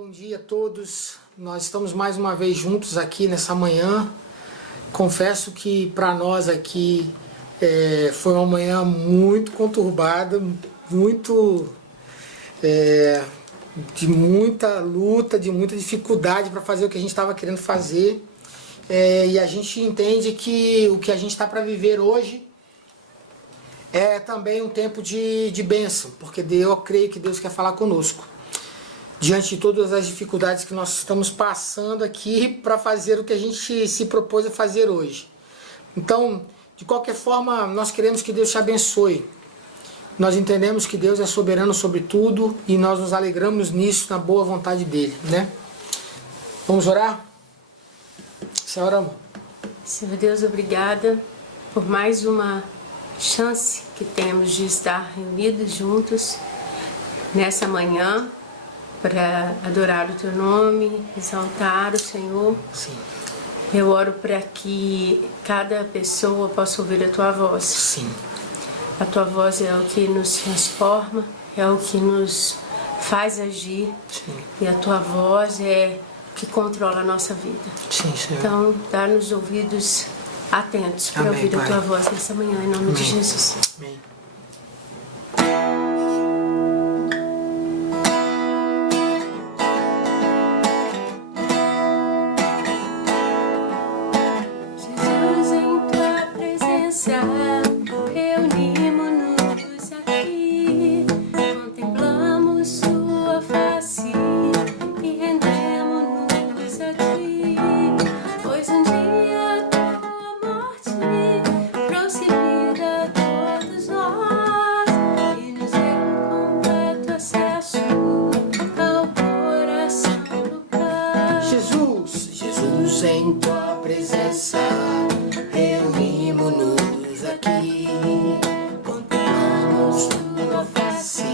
bom dia a todos. Nós estamos mais uma vez juntos aqui nessa manhã. Confesso que para nós aqui foi uma manhã muito conturbada, de muita luta, de muita dificuldade para fazer o que a gente estava querendo fazer. E a gente entende que o que a gente está para viver hoje é também um tempo de bênção, porque eu creio que Deus quer falar conosco. Diante de todas as dificuldades que nós estamos passando aqui para fazer o que a gente se propôs a fazer hoje. Então, de qualquer forma, nós queremos que Deus te abençoe. Nós entendemos que Deus é soberano sobre tudo e nós nos alegramos nisso, na boa vontade dEle, né? Vamos orar? Senhora, amor. Senhor Deus, obrigada por mais uma chance que temos de estar reunidos juntos nessa manhã para adorar o Teu nome, exaltar o Senhor. Sim. Eu oro para que cada pessoa possa ouvir a Tua voz. Sim. A Tua voz é o que nos transforma, é o que nos faz agir. Sim. E a Tua voz é o que controla a nossa vida. Sim, Senhor. Então, dá-nos ouvidos atentos para Amém, ouvir a Pai. Tua voz nessa manhã, em nome de Jesus. Amém. Jesus, em Tua presença, reunimos-nos aqui, contemplamos Tua face e rendemos-nos a Ti, pois um dia Tua morte trouxe vida a todos nós e nos deu completo acesso ao coração do Pai. Jesus, em Tua presença, reunimos-nos aqui, contemplamos Tua face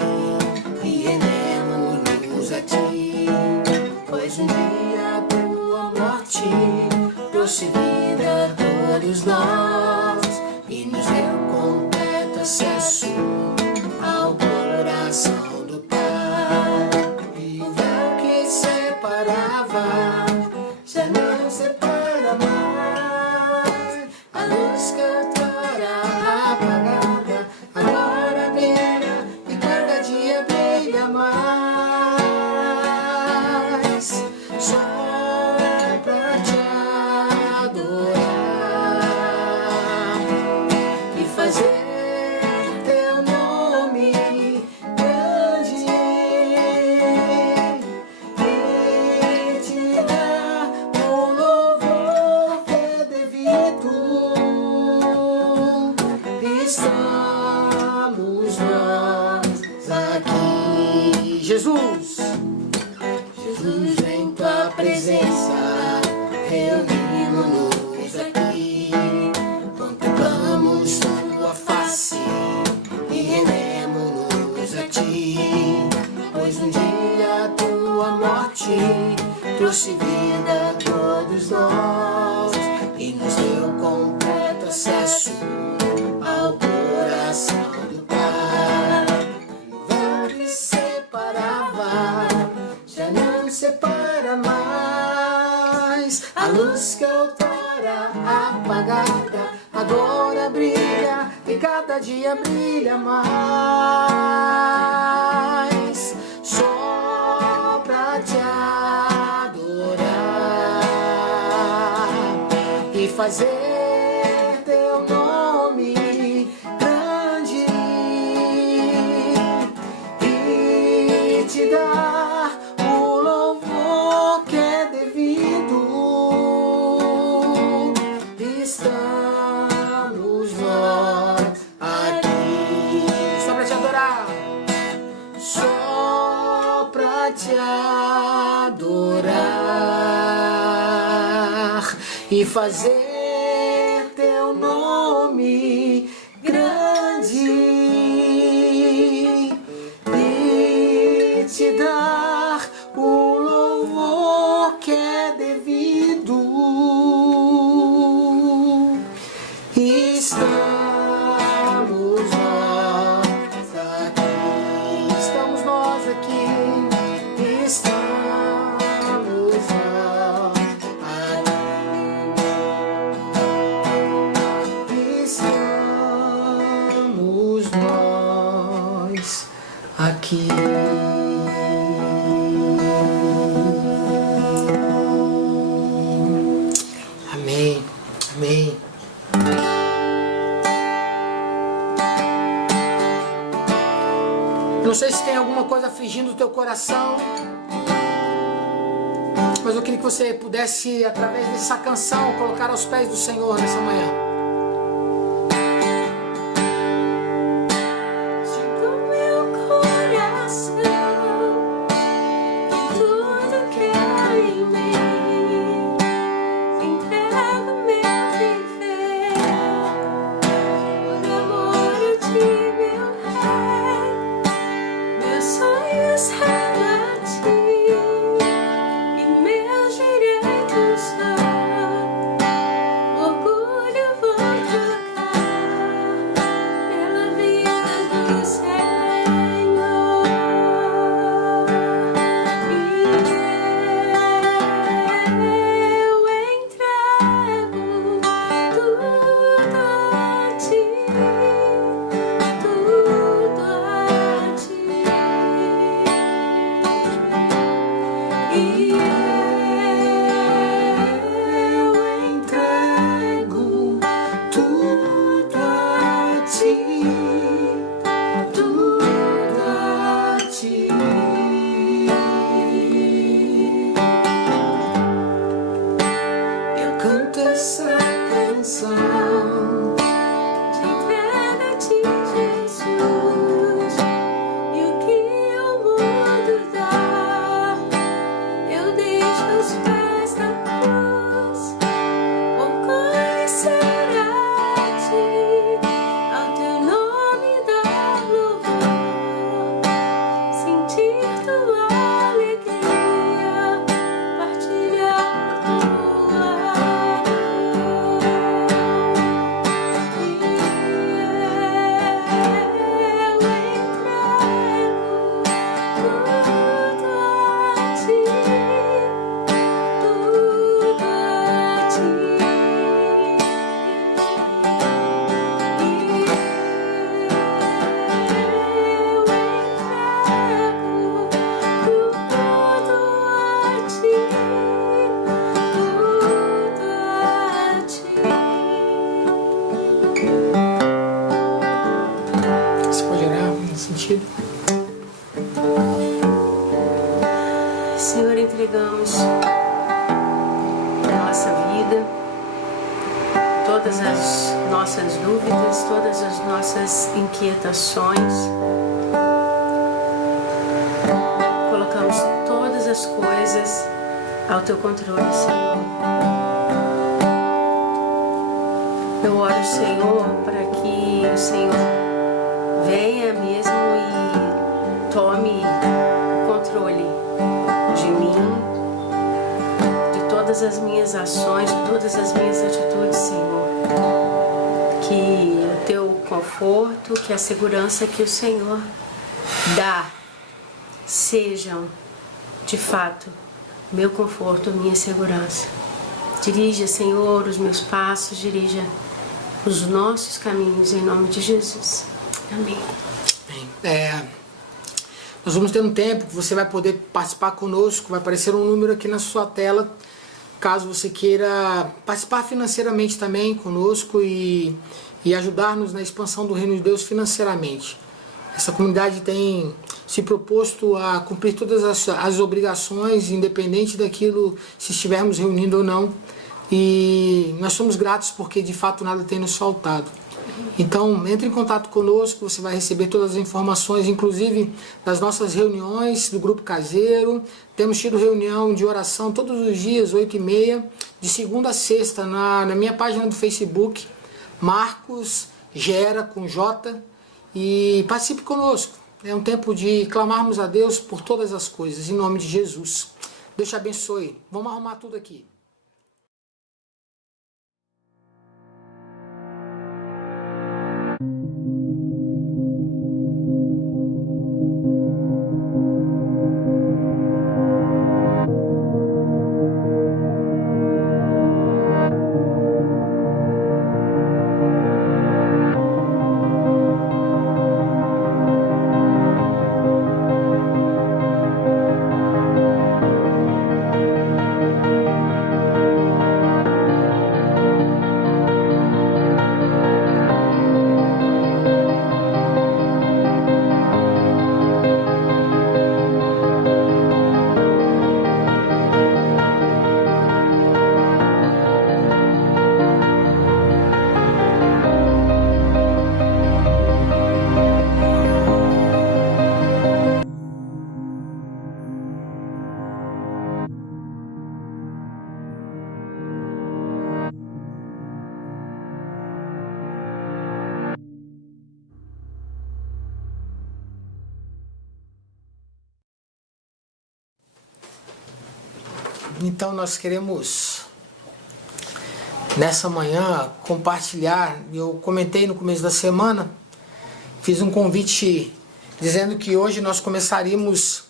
e rendemos-nos a Ti, pois um dia Tua morte trouxe vida a todos nós e nos deu completo acesso ao coração do Pai. E o véu que separava já não separa mais. A luz que outrora apagada agora brilha e cada dia brilha mais. Só pra te adorar e fazer teu nome grande e te dar o louvor que é devido. Estamos nós aqui. Jesus, em Tua presença, reunimos-nos aqui, contemplamos Tua face e rendemos-nos a Ti, pois um dia Tua morte trouxe vida a todos nós e nos deu completo acesso ao coração do Pai. O véu que separava já não separa mais. A luz que outrora apagada agora brilha e cada dia brilha mais. Só pra te adorar e fazer teu nome grande e te dar o louvor que é devido. Estamos nós aqui só pra te adorar, só pra te adorar e fazer teu nome grande e te dar o louvor que é devido. Estamos nós aqui, estamos não sei se tem alguma coisa afligindo o teu coração, mas eu queria que você pudesse, através dessa canção, colocar aos pés do Senhor nessa manhã. Senhor, entregamos a nossa vida, todas as nossas dúvidas, todas as nossas inquietações. Colocamos todas as coisas ao teu controle, Senhor. Eu oro, Senhor, para que o Senhor venha mesmo e tome o controle de mim, de todas as minhas ações, de todas as minhas atitudes, Senhor. Que o teu conforto, que a segurança que o Senhor dá sejam, de fato, meu conforto, minha segurança. Dirija, Senhor, os meus passos, dirija os nossos caminhos, em nome de Jesus. Amém. Nós vamos ter um tempo que você vai poder participar conosco, vai aparecer um número aqui na sua tela, caso você queira participar financeiramente também conosco e ajudar-nos na expansão do Reino de Deus financeiramente. Essa comunidade tem se proposto a cumprir todas as obrigações, independente daquilo, se estivermos reunindo ou não. E nós somos gratos porque de fato nada tem nos faltado. Então, entre em contato conosco, você vai receber todas as informações, inclusive das nossas reuniões do grupo caseiro. Temos tido reunião de oração todos os dias, 8h30, de segunda a sexta, na minha página do Facebook, Marcos Gera, com J, e participe conosco. É um tempo de clamarmos a Deus por todas as coisas, em nome de Jesus. Deus te abençoe. Vamos arrumar tudo aqui. Então nós queremos nessa manhã compartilhar. Eu comentei no começo da semana, fiz um convite dizendo que hoje nós começaríamos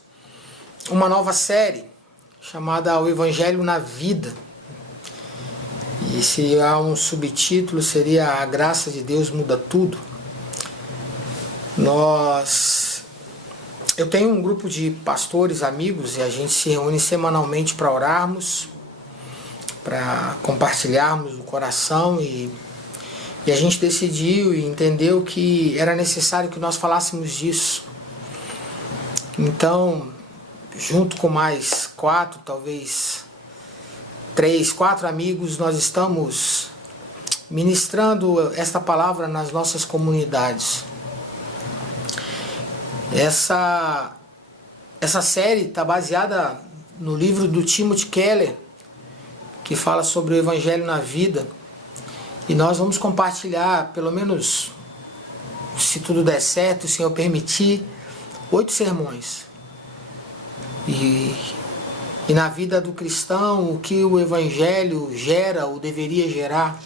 uma nova série chamada O Evangelho na Vida. E se há um subtítulo seria A Graça de Deus Muda Tudo. Eu tenho um grupo de pastores, amigos, e a gente se reúne semanalmente para orarmos, para compartilharmos o coração, e a gente decidiu e entendeu que era necessário que nós falássemos disso. Então, junto com mais 4, talvez 3, 4 amigos, nós estamos ministrando esta palavra nas nossas comunidades. Essa série está baseada no livro do Timothy Keller, que fala sobre o Evangelho na Vida. E nós vamos compartilhar, pelo menos, se tudo der certo, se o Senhor permitir, 8 sermões. E na vida do cristão, o que o Evangelho gera ou deveria gerar.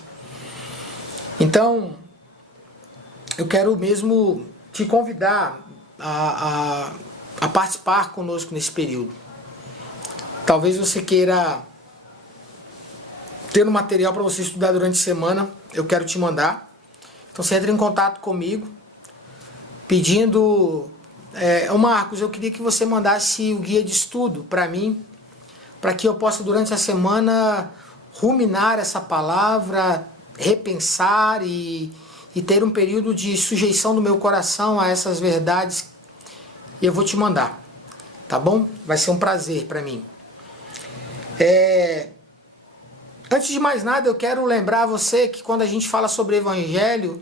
Então, eu quero mesmo te convidar a participar conosco nesse período. Talvez você queira ter um material para você estudar durante a semana, eu quero te mandar. Então você entra em contato comigo, pedindo... Marcos, eu queria que você mandasse o guia de estudo para mim, para que eu possa durante a semana ruminar essa palavra, repensar e ter um período de sujeição do meu coração a essas verdades, e eu vou te mandar, tá bom? Vai ser um prazer para mim. Antes de mais nada, eu quero lembrar você que quando a gente fala sobre Evangelho,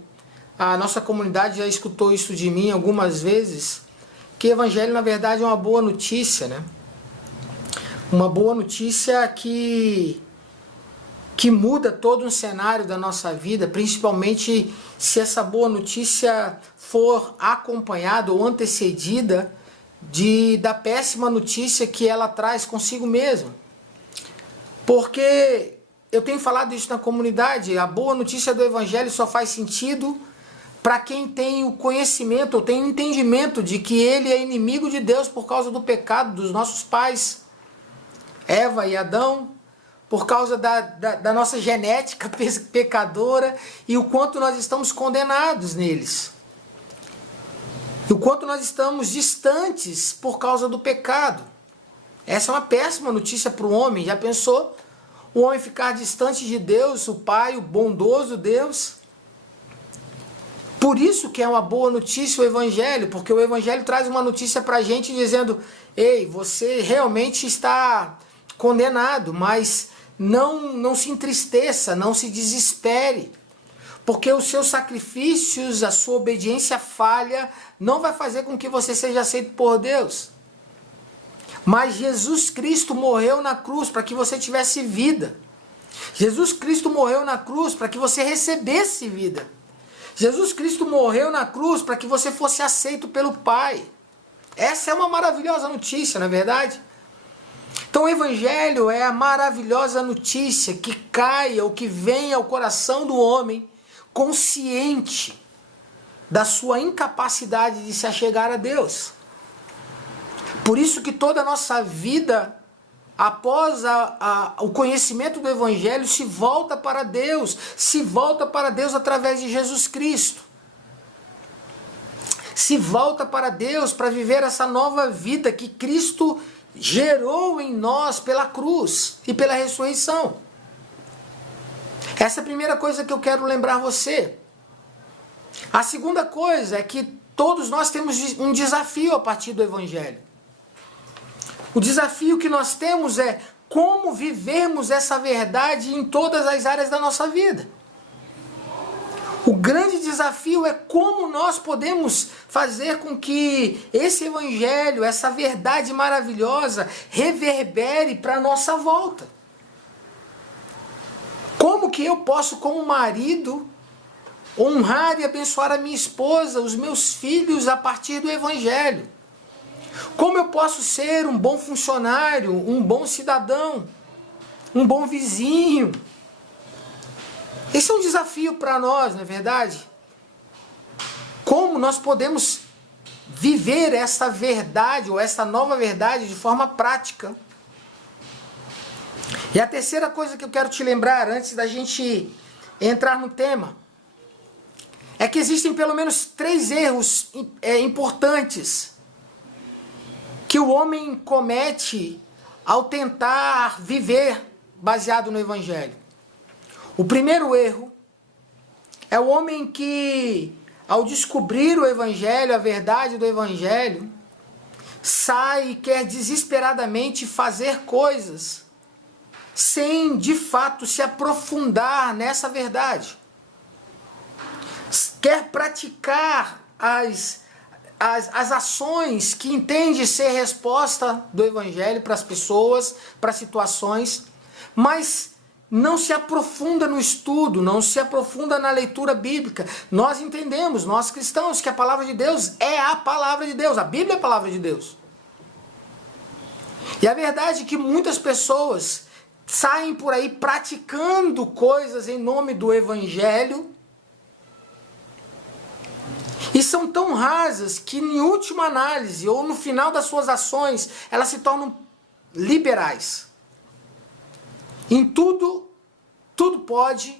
a nossa comunidade já escutou isso de mim algumas vezes, que Evangelho na verdade é uma boa notícia, né? Uma boa notícia que muda todo um cenário da nossa vida, principalmente se essa boa notícia for acompanhada ou antecedida da péssima notícia que ela traz consigo mesma. Porque eu tenho falado isso na comunidade, a boa notícia do Evangelho só faz sentido para quem tem o conhecimento ou tem o entendimento de que ele é inimigo de Deus por causa do pecado dos nossos pais, Eva e Adão, por causa da nossa genética pecadora e o quanto nós estamos condenados neles. E o quanto nós estamos distantes por causa do pecado. Essa é uma péssima notícia para o homem. Já pensou? O homem ficar distante de Deus, o Pai, o bondoso Deus. Por isso que é uma boa notícia o Evangelho, porque o Evangelho traz uma notícia para a gente dizendo: ei, você realmente está condenado, mas não se entristeça, não se desespere, porque os seus sacrifícios, a sua obediência falha, não vai fazer com que você seja aceito por Deus. Mas Jesus Cristo morreu na cruz para que você tivesse vida. Jesus Cristo morreu na cruz para que você recebesse vida. Jesus Cristo morreu na cruz para que você fosse aceito pelo Pai. Essa é uma maravilhosa notícia, não é verdade? Então o Evangelho é a maravilhosa notícia que caia ou que venha ao coração do homem consciente da sua incapacidade de se achegar a Deus. Por isso que toda a nossa vida, após o conhecimento do Evangelho, se volta para Deus através de Jesus Cristo. Se volta para Deus para viver essa nova vida que Cristo gerou em nós pela cruz e pela ressurreição. Essa é a primeira coisa que eu quero lembrar você. A segunda coisa é que todos nós temos um desafio a partir do Evangelho. O desafio que nós temos é como vivermos essa verdade em todas as áreas da nossa vida. O grande desafio é como nós podemos fazer com que esse Evangelho, essa verdade maravilhosa, reverbere para a nossa volta. Como que eu posso, como marido, honrar e abençoar a minha esposa, os meus filhos, a partir do Evangelho? Como eu posso ser um bom funcionário, um bom cidadão, um bom vizinho. Esse é um desafio para nós, não é verdade? Como nós podemos viver essa verdade ou essa nova verdade de forma prática? E a terceira coisa que eu quero te lembrar antes da gente entrar no tema é que existem pelo menos 3 erros importantes que o homem comete ao tentar viver baseado no Evangelho. O primeiro erro é o homem que, ao descobrir o Evangelho, a verdade do Evangelho, sai e quer desesperadamente fazer coisas sem, de fato, se aprofundar nessa verdade. Quer praticar as ações que entende ser resposta do Evangelho para as pessoas, para situações, mas não se aprofunda no estudo, não se aprofunda na leitura bíblica. Nós entendemos, nós cristãos, que a palavra de Deus é a palavra de Deus, a Bíblia é a palavra de Deus. E a verdade é que muitas pessoas saem por aí praticando coisas em nome do Evangelho e são tão rasas que, em última análise, ou no final das suas ações, elas se tornam liberais. Em tudo pode,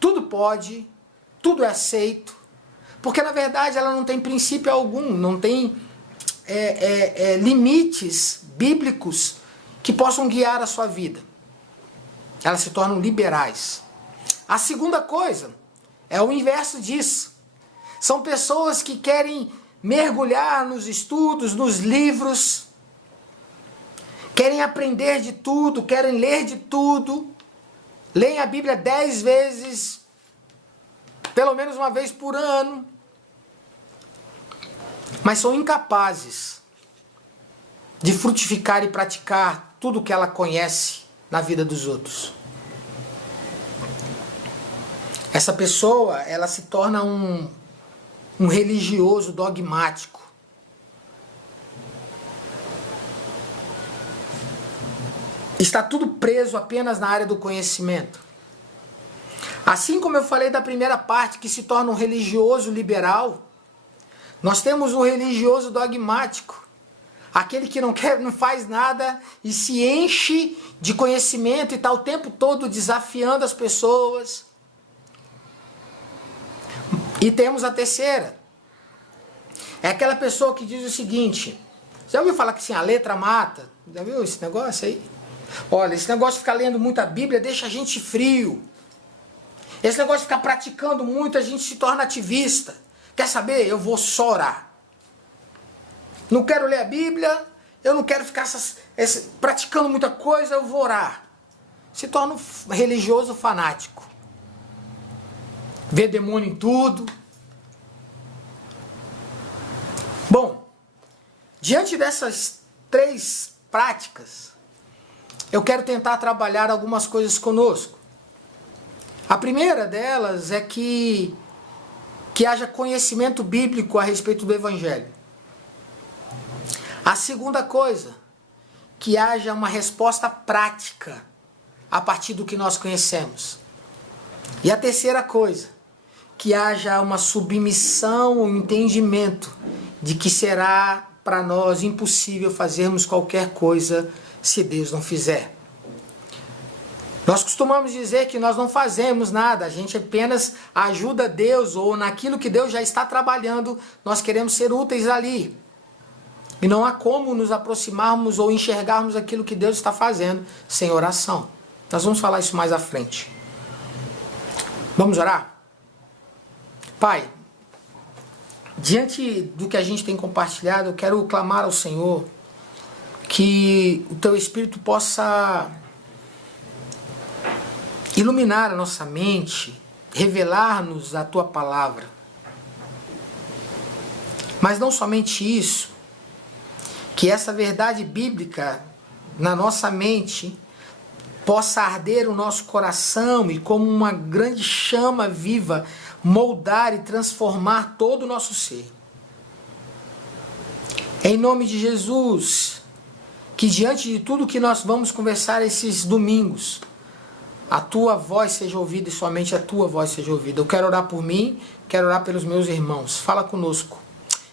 tudo é aceito, porque na verdade ela não tem princípio algum, não tem limites bíblicos que possam guiar a sua vida. Elas se tornam liberais. A segunda coisa é o inverso disso. São pessoas que querem mergulhar nos estudos, nos livros, querem aprender de tudo, querem ler de tudo, leem a Bíblia 10 vezes, pelo menos uma vez por ano, mas são incapazes de frutificar e praticar tudo o que ela conhece na vida dos outros. Essa pessoa, ela se torna um religioso dogmático. Está tudo preso apenas na área do conhecimento. Assim como eu falei da primeira parte, que se torna um religioso liberal, nós temos um religioso dogmático. Aquele que não faz nada e se enche de conhecimento e está o tempo todo desafiando as pessoas. E temos a terceira. É aquela pessoa que diz o seguinte: já ouviu falar que assim, a letra mata? Já viu esse negócio aí? Olha, esse negócio de ficar lendo muita Bíblia deixa a gente frio. Esse negócio de ficar praticando muito, a gente se torna ativista. Quer saber? Eu vou só orar. Não quero ler a Bíblia, eu não quero ficar praticando muita coisa, eu vou orar. Se torna um religioso fanático. Vê demônio em tudo. Bom, diante dessas 3 práticas, eu quero tentar trabalhar algumas coisas conosco. A primeira delas é que haja conhecimento bíblico a respeito do Evangelho. A segunda coisa, que haja uma resposta prática a partir do que nós conhecemos. E a terceira coisa, que haja uma submissão, um entendimento de que será para nós impossível fazermos qualquer coisa se Deus não fizer. Nós costumamos dizer que nós não fazemos nada, a gente apenas ajuda Deus, ou naquilo que Deus já está trabalhando, nós queremos ser úteis ali. E não há como nos aproximarmos ou enxergarmos aquilo que Deus está fazendo sem oração. Nós vamos falar isso mais à frente. Vamos orar? Pai, diante do que a gente tem compartilhado, eu quero clamar ao Senhor que o Teu Espírito possa iluminar a nossa mente, revelar-nos a Tua Palavra. Mas não somente isso, que essa verdade bíblica na nossa mente possa arder o nosso coração e, como uma grande chama viva, moldar e transformar todo o nosso ser. Em nome de Jesus, que diante de tudo que nós vamos conversar esses domingos, a tua voz seja ouvida e somente a tua voz seja ouvida. Eu quero orar por mim, quero orar pelos meus irmãos. Fala conosco,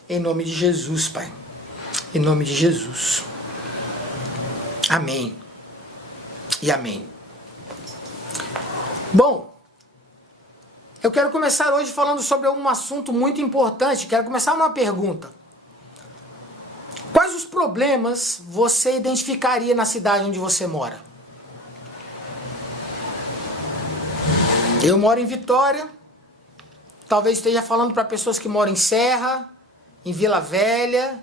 em nome de Jesus, Pai. Em nome de Jesus. Amém. E amém. Bom, eu quero começar hoje falando sobre um assunto muito importante. Quero começar uma pergunta. Quais os problemas você identificaria na cidade onde você mora? Eu moro em Vitória. Talvez esteja falando para pessoas que moram em Serra, em Vila Velha,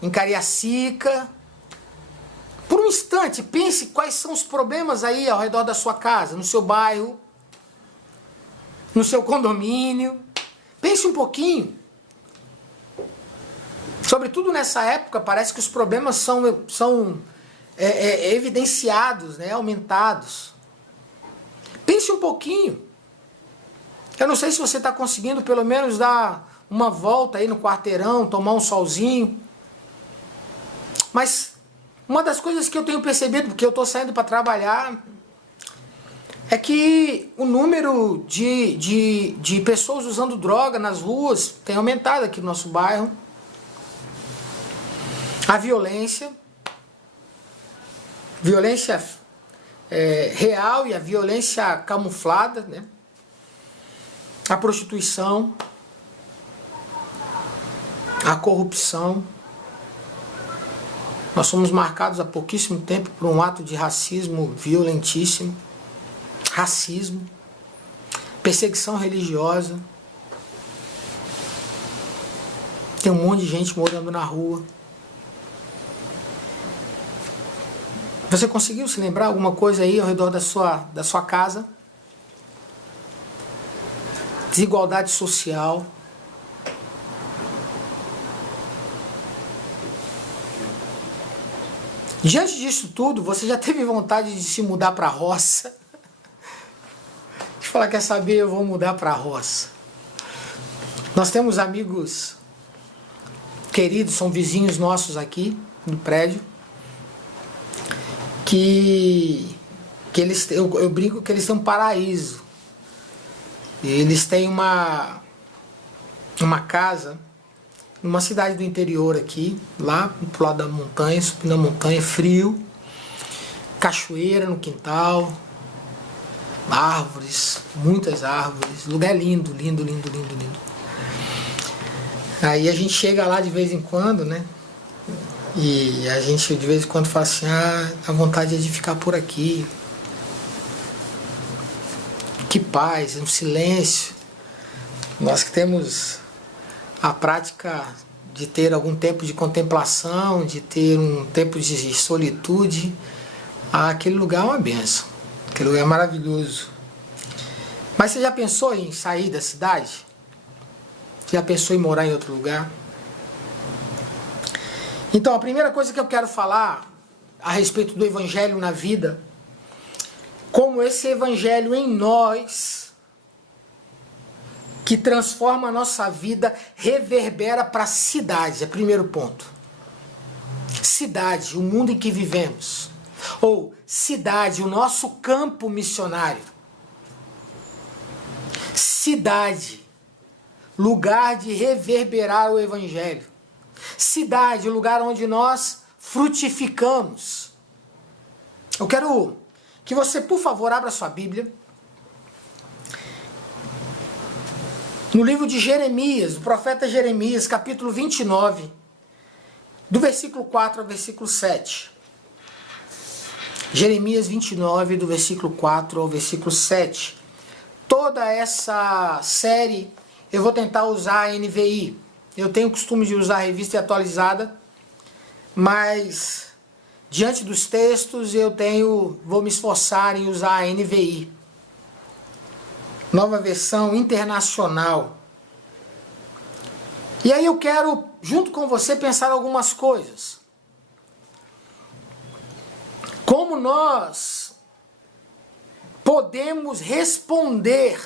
em Cariacica. Por um instante, pense quais são os problemas aí ao redor da sua casa, no seu bairro, no seu condomínio. Pense um pouquinho. Sobretudo nessa época, parece que os problemas são evidenciados, né, aumentados. Pense um pouquinho. Eu não sei se você está conseguindo pelo menos dar uma volta aí no quarteirão, tomar um solzinho. Mas uma das coisas que eu tenho percebido, porque eu estou saindo para trabalhar, é que o número de pessoas usando droga nas ruas tem aumentado aqui no nosso bairro. A violência real e a violência camuflada, né? A prostituição, a corrupção. Nós somos marcados há pouquíssimo tempo por um ato de racismo violentíssimo, racismo, perseguição religiosa. Tem um monte de gente morando na rua. Você conseguiu se lembrar alguma coisa aí ao redor da sua casa? Desigualdade social. Diante disso tudo, você já teve vontade de se mudar para a roça? De falar, quer saber, eu vou mudar para a roça. Nós temos amigos queridos, são vizinhos nossos aqui no prédio, que eles, eu brinco que eles têm um paraíso. Eles têm uma casa numa cidade do interior aqui, lá pro lado da montanha, subindo a montanha, frio, cachoeira no quintal, árvores, muitas árvores, lugar lindo, lindo, lindo, lindo, lindo. Aí a gente chega lá de vez em quando, né? E a gente de vez em quando fala assim, a vontade é de ficar por aqui. Que paz, um silêncio. Nós que temos a prática de ter algum tempo de contemplação, de ter um tempo de solitude, aquele lugar é uma bênção. Aquele lugar é maravilhoso. Mas você já pensou em sair da cidade? Já pensou em morar em outro lugar? Então, a primeira coisa que eu quero falar a respeito do Evangelho na vida, como esse Evangelho em nós, que transforma a nossa vida, reverbera para a cidade, é o primeiro ponto. Cidade, o mundo em que vivemos. Ou cidade, o nosso campo missionário. Cidade, lugar de reverberar o Evangelho. Cidade, o lugar onde nós frutificamos. Eu quero que você, por favor, abra sua Bíblia. No livro de Jeremias, o profeta Jeremias, capítulo 29, do versículo 4 ao versículo 7. Jeremias 29, do versículo 4 ao versículo 7. Toda essa série eu vou tentar usar a NVI. Eu tenho o costume de usar a revista atualizada, mas diante dos textos vou me esforçar em usar a NVI. Nova versão internacional. E aí eu quero, junto com você, pensar algumas coisas. Como nós podemos responder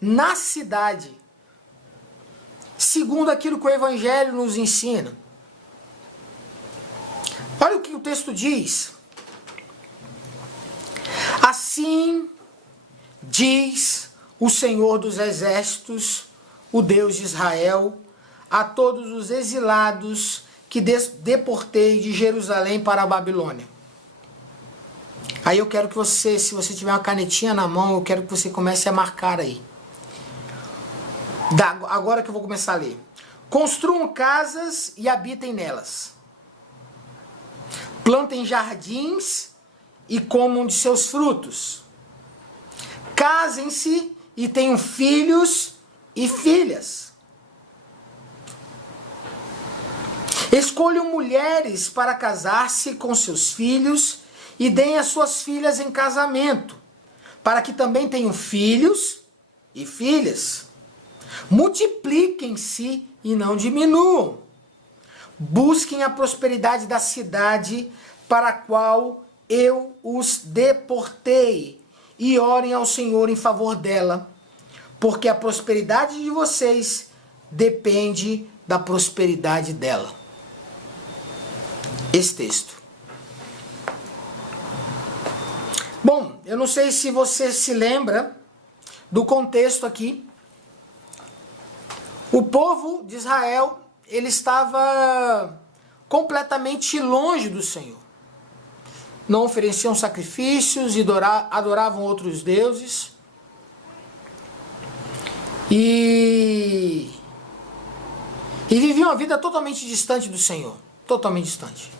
na cidade, segundo aquilo que o Evangelho nos ensina. Olha o que o texto diz. Assim diz o Senhor dos Exércitos, o Deus de Israel, a todos os exilados que deportei de Jerusalém para a Babilônia. Aí eu quero que você, se você tiver uma canetinha na mão, eu quero que você comece a marcar aí. Agora que eu vou começar a ler. Construam casas e habitem nelas. Plantem jardins e comam de seus frutos. Casem-se e tenham filhos e filhas. Escolham mulheres para casar-se com seus filhos e deem as suas filhas em casamento, para que também tenham filhos e filhas. Multipliquem-se e não diminuam. Busquem a prosperidade da cidade para a qual eu os deportei e orem ao Senhor em favor dela, porque a prosperidade de vocês depende da prosperidade dela. Esse texto. Bom, eu não sei se você se lembra do contexto aqui. O povo de Israel, ele estava completamente longe do Senhor. Não ofereciam sacrifícios e adoravam outros deuses. E viviam uma vida totalmente distante do Senhor. Totalmente distante.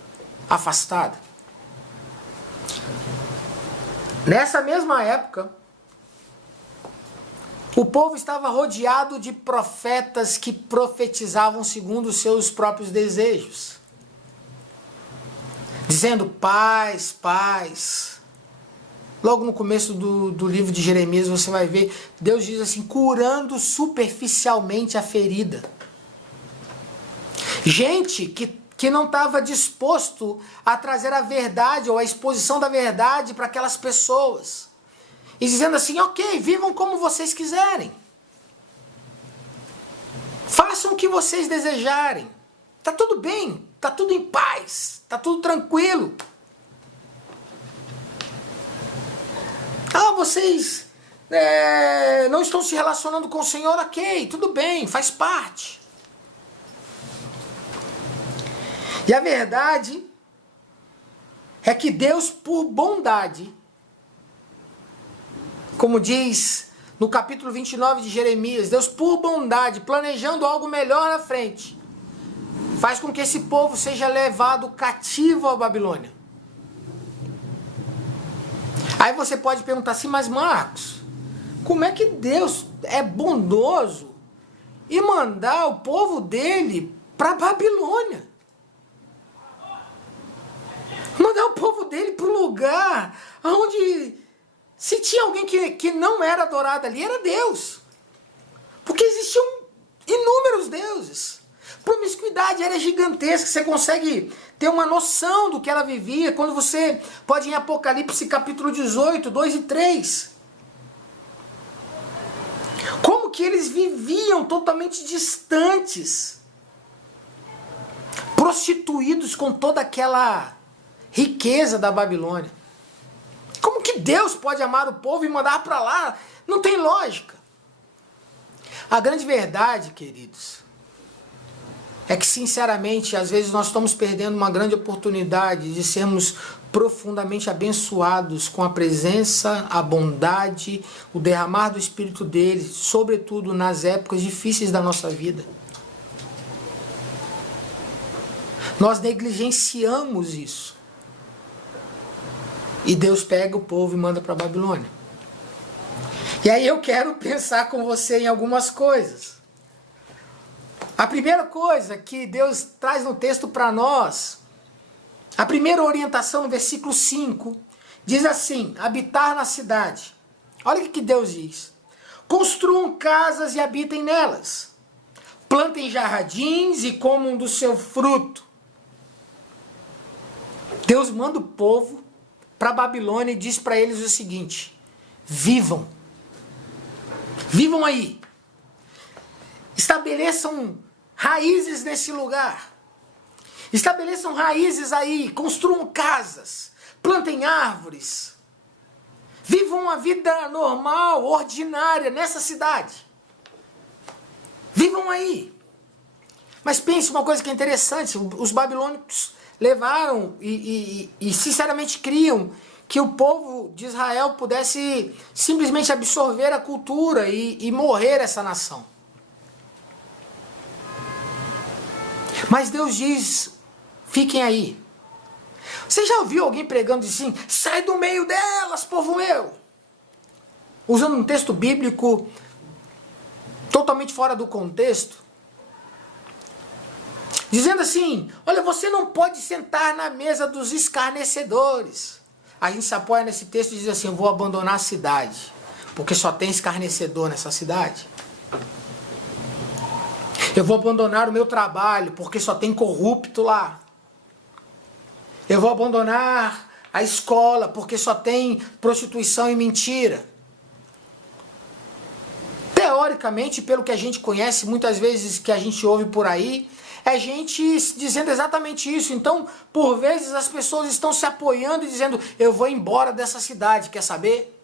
Afastada. Nessa mesma época, o povo estava rodeado de profetas que profetizavam segundo os seus próprios desejos. Dizendo paz, paz. Logo no começo do livro de Jeremias você vai ver, Deus diz assim, curando superficialmente a ferida. Gente que não estava disposto a trazer a verdade ou a exposição da verdade para aquelas pessoas. E dizendo assim, ok, vivam como vocês quiserem. Façam o que vocês desejarem. Tá tudo bem, tá tudo em paz, tá tudo tranquilo. Ah, vocês não estão se relacionando com o Senhor, ok, tudo bem, faz parte. E a verdade é que Deus, por bondade, como diz no capítulo 29 de Jeremias, Deus, por bondade, planejando algo melhor na frente, faz com que esse povo seja levado cativo à Babilônia. Aí você pode perguntar assim, mas Marcos, como é que Deus é bondoso e mandar o povo dele para a Babilônia? Mandar o povo dele para o lugar onde, se tinha alguém que não era adorado ali, era Deus. Porque existiam inúmeros deuses. Promiscuidade era gigantesca, você consegue ter uma noção do que ela vivia quando você pode ir em Apocalipse capítulo 18, 2 e 3. Como que eles viviam totalmente distantes, prostituídos com toda aquela riqueza da Babilônia. Como que Deus pode amar o povo e mandar para lá? Não tem lógica. A grande verdade, queridos, é que sinceramente, às vezes nós estamos perdendo uma grande oportunidade de sermos profundamente abençoados com a presença, a bondade, o derramar do Espírito dele, sobretudo nas épocas difíceis da nossa vida. Nós negligenciamos isso. E Deus pega o povo e manda para a Babilônia. E aí eu quero pensar com você em algumas coisas. A primeira coisa que Deus traz no texto para nós, a primeira orientação no versículo 5, diz assim, habitar na cidade. Olha o que Deus diz. Construam casas e habitem nelas. Plantem jardins e comam do seu fruto. Deus manda o povo para a Babilônia e diz para eles o seguinte, vivam. Vivam aí. Estabeleçam raízes nesse lugar. Estabeleçam raízes aí, construam casas, plantem árvores. Vivam uma vida normal, ordinária nessa cidade. Vivam aí. Mas pense uma coisa que é interessante, os babilônicos levaram e sinceramente criam que o povo de Israel pudesse simplesmente absorver a cultura e morrer essa nação. Mas Deus diz, fiquem aí. Você já ouviu alguém pregando assim, sai do meio delas, povo meu? Usando um texto bíblico totalmente fora do contexto. Dizendo assim, olha, você não pode sentar na mesa dos escarnecedores. A gente se apoia nesse texto e diz assim, eu vou abandonar a cidade, porque só tem escarnecedor nessa cidade. Eu vou abandonar o meu trabalho, porque só tem corrupto lá. Eu vou abandonar a escola, porque só tem prostituição e mentira. Teoricamente, pelo que a gente conhece, muitas vezes que a gente ouve por aí, é gente dizendo exatamente isso. Então, por vezes, as pessoas estão se apoiando e dizendo, eu vou embora dessa cidade, quer saber?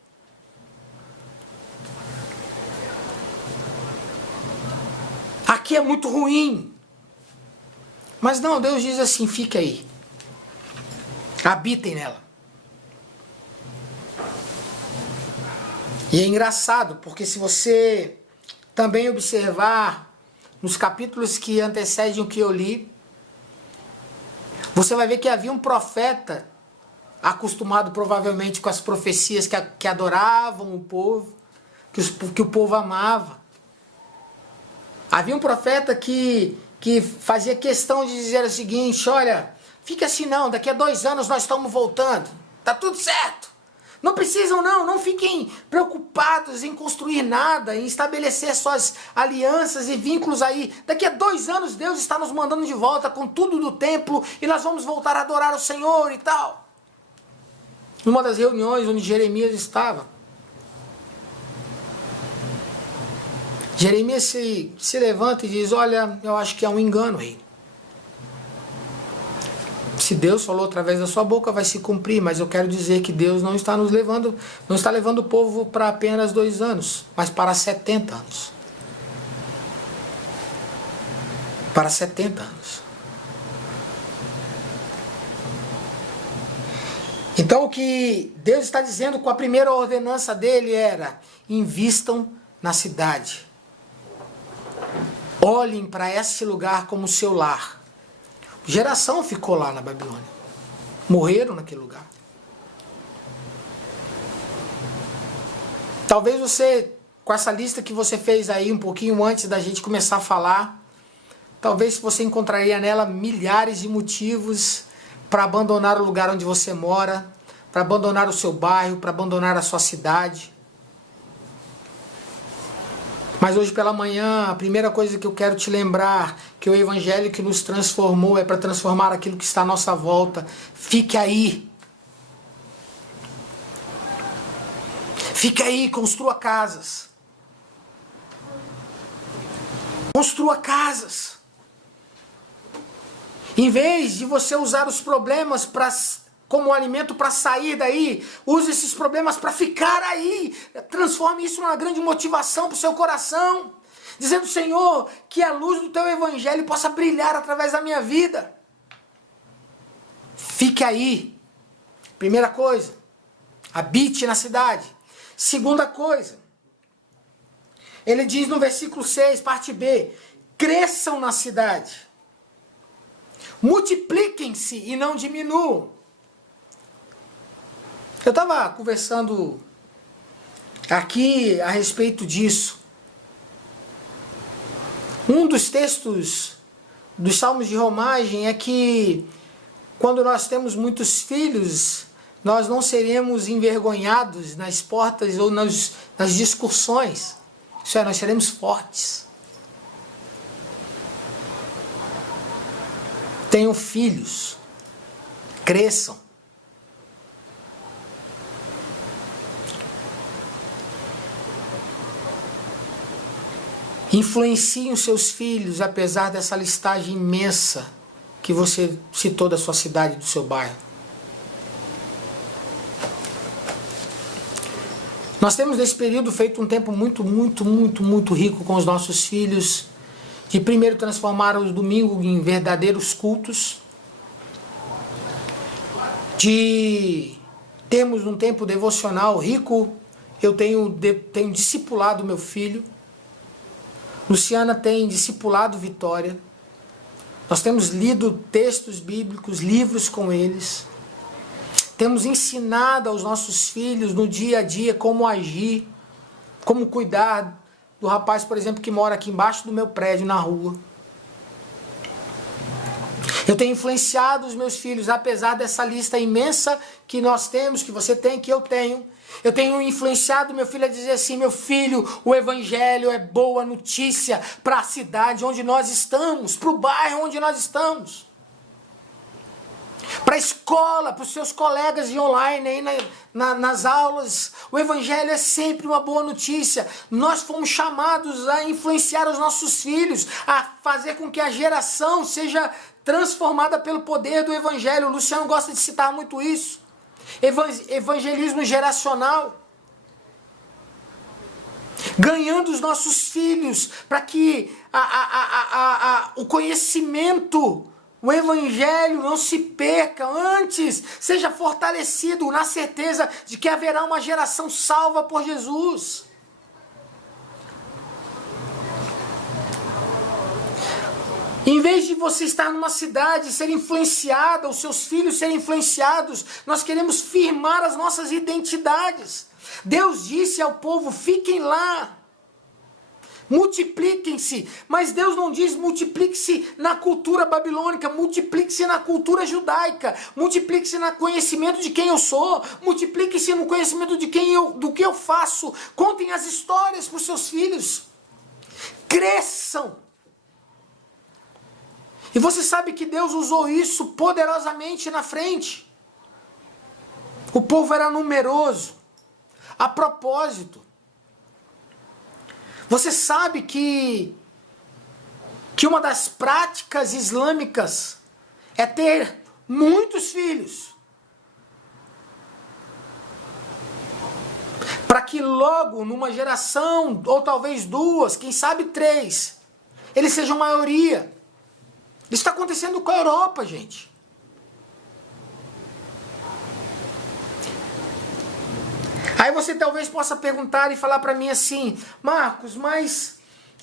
Aqui é muito ruim. Mas não, Deus diz assim, fica aí. Habitem nela. E é engraçado, porque se você também observar nos capítulos que antecedem o que eu li, você vai ver que havia um profeta, acostumado provavelmente com as profecias que adoravam o povo, que o povo amava. Havia um profeta que fazia questão de dizer o seguinte, olha, fica assim não, daqui a 2 anos nós estamos voltando, tá tudo certo. Não precisam não fiquem preocupados em construir nada, em estabelecer suas alianças e vínculos aí. Daqui a 2 anos Deus está nos mandando de volta com tudo do templo e nós vamos voltar a adorar o Senhor e tal. Numa das reuniões onde Jeremias estava, Jeremias se levanta e diz, olha, eu acho que é um engano aí. Se Deus falou através da sua boca, vai se cumprir, mas eu quero dizer que Deus não está levando o povo para apenas 2 anos, mas para 70 anos. Para 70 anos. Então o que Deus está dizendo com a primeira ordenança dele era, invistam na cidade. Olhem para esse lugar como seu lar. Geração ficou lá na Babilônia. Morreram naquele lugar. Talvez você, com essa lista que você fez aí um pouquinho antes da gente começar a falar, talvez você encontraria nela milhares de motivos para abandonar o lugar onde você mora, para abandonar o seu bairro, para abandonar a sua cidade. Mas hoje pela manhã, a primeira coisa que eu quero te lembrar, que o Evangelho que nos transformou é para transformar aquilo que está à nossa volta. Fique aí. Fique aí, construa casas. Construa casas. Em vez de você usar os problemas como alimento para sair daí, use esses problemas para ficar aí. Transforme isso numa grande motivação para o seu coração. Dizendo, Senhor, que a luz do teu evangelho possa brilhar através da minha vida. Fique aí. Primeira coisa, habite na cidade. Segunda coisa, ele diz no versículo 6, parte B, cresçam na cidade. Multipliquem-se e não diminuam. Eu estava conversando aqui a respeito disso. Um dos textos dos Salmos de Romagem é que quando nós temos muitos filhos, nós não seremos envergonhados nas portas ou nas discussões. Isso é, nós seremos fortes. Tenham filhos, cresçam. Influenciem os seus filhos, apesar dessa listagem imensa que você citou da sua cidade, do seu bairro. Nós temos nesse período feito um tempo muito rico com os nossos filhos, de primeiro transformar o domingo em verdadeiros cultos, de termos um tempo devocional rico. Eu tenho discipulado meu filho, Luciana tem discipulado Vitória, nós temos lido textos bíblicos, livros com eles, temos ensinado aos nossos filhos no dia a dia como agir, como cuidar do rapaz, por exemplo, que mora aqui embaixo do meu prédio, na rua. Eu tenho influenciado os meus filhos, apesar dessa lista imensa que nós temos, que você tem, que eu tenho. Eu tenho influenciado meu filho a dizer assim: meu filho, o evangelho é boa notícia para a cidade onde nós estamos, para o bairro onde nós estamos, para a escola, para os seus colegas de online, aí nas aulas. O evangelho é sempre uma boa notícia. Nós fomos chamados a influenciar os nossos filhos, a fazer com que a geração seja transformada pelo poder do evangelho. O Luciano gosta de citar muito isso. Evangelismo geracional. Ganhando os nossos filhos para que o conhecimento, o evangelho não se perca, antes seja fortalecido na certeza de que haverá uma geração salva por Jesus. Em vez de você estar numa cidade, ser influenciada, os seus filhos serem influenciados, nós queremos firmar as nossas identidades. Deus disse ao povo: fiquem lá, multipliquem-se. Mas Deus não diz multiplique-se na cultura babilônica, multiplique-se na cultura judaica, multiplique-se no conhecimento de quem eu sou, multiplique-se no conhecimento de do que eu faço. Contem as histórias para os seus filhos. Cresçam. E você sabe que Deus usou isso poderosamente na frente. O povo era numeroso. A propósito, você sabe que uma das práticas islâmicas é ter muitos filhos, para que logo numa geração, ou talvez duas, quem sabe três, eles sejam maioria. Isso está acontecendo com a Europa, gente. Aí você talvez possa perguntar e falar para mim assim: Marcos, mas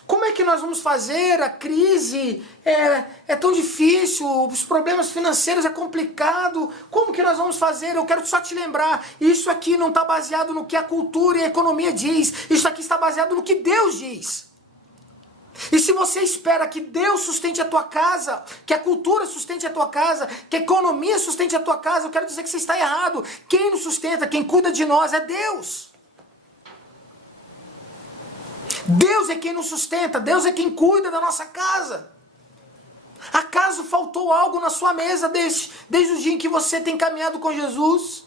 como é que nós vamos fazer? A crise é tão difícil, os problemas financeiros é complicado, como que nós vamos fazer? Eu quero só te lembrar, isso aqui não está baseado no que a cultura e a economia diz, isso aqui está baseado no que Deus diz. E se você espera que Deus sustente a tua casa, que a cultura sustente a tua casa, que a economia sustente a tua casa, eu quero dizer que você está errado. Quem nos sustenta, quem cuida de nós é Deus. Deus é quem nos sustenta, Deus é quem cuida da nossa casa. Acaso faltou algo na sua mesa desde o dia em que você tem caminhado com Jesus?